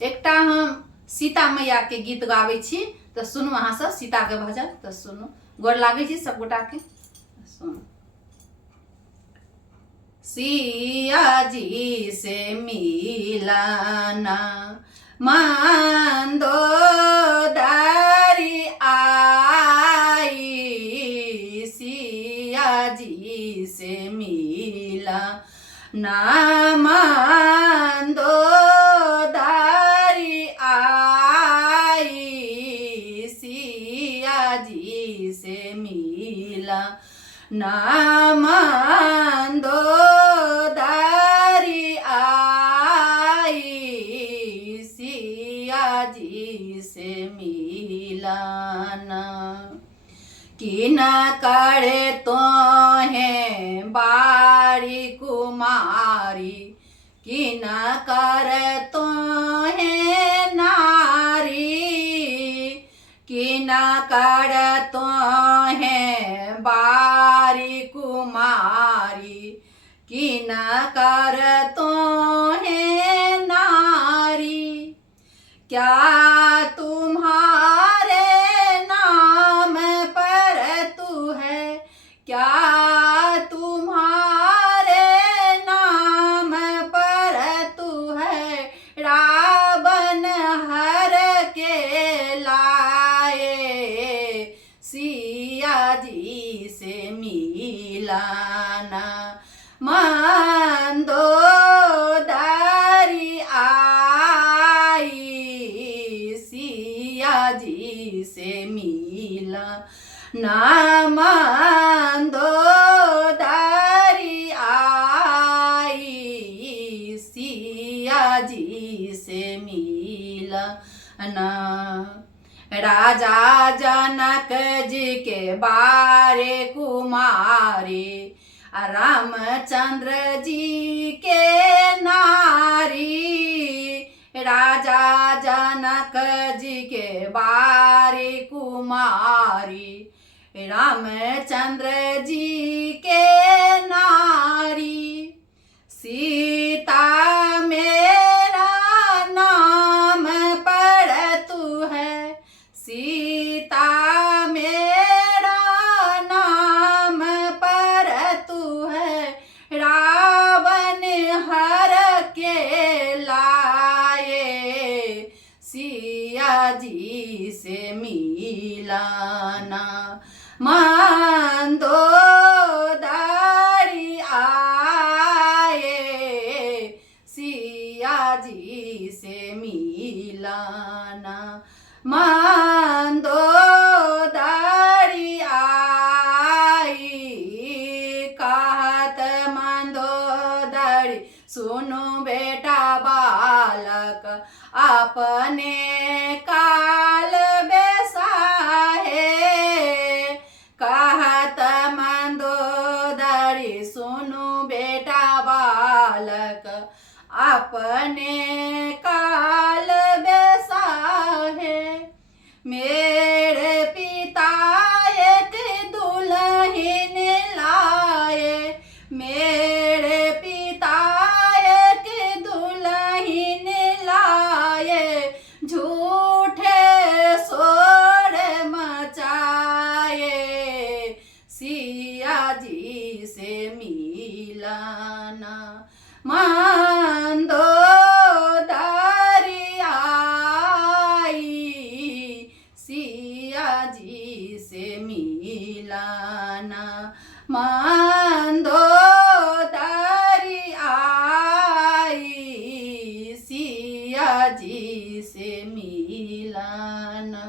एकटा हम सीता मैया के गीत गाबै छी, तो सुनू अहाँ सब सीता के भजन। तो सुनू, गोर लागै छी सब गोटा के। सुनू। सिया जी से मिलना मंदोदरी आई, सिया जी से मिलना मंदोदरी आई, सिया जी से मिलना मंदोदरी आई, सिया जी से मिलना। किन करे तो है बारी कुमारी, किन कर तो है नारी, किन कर तो है बारी कुमारी, किन कर तो है नारी। क्या तुम्हारे नाम पर तू है, क्या तुम्हारे नाम पर तू है, रावण हर के लाए, सिया जी से मिलना मंदोदरी आई, सिया जी से मिलना मंदोदरी आई, सिया जी से मिलना। राजा जनक जी के बारे कुमारी, रामचंद्र जी के नारी, राजा जनक जी के बारे कुमारी, रामचंद्र जी के नारी। सीता मेरा नाम पर तू है, सीता मेरा नाम पर तू है, रावण हर के लाए, सिया जी से मिलना मंदोदरी आए, सिया जी से मिलना मंदोदरी आई। कहत मंदोदरी सुनो बेटा बालक, अपने काल बेसाहे, कहत मंदोदरी सुनो बेटा बालक, अपने काल बेसाहे। मेरे पिता एक दुल्हन लाए, मेरे पिता एक दुल्हन लाए, झूठे शोर मचाए, सिया जी से मिलना मंदोदरी आई, सिया जी से मिलना मंदोदरी आई, सिया जी से मिलना।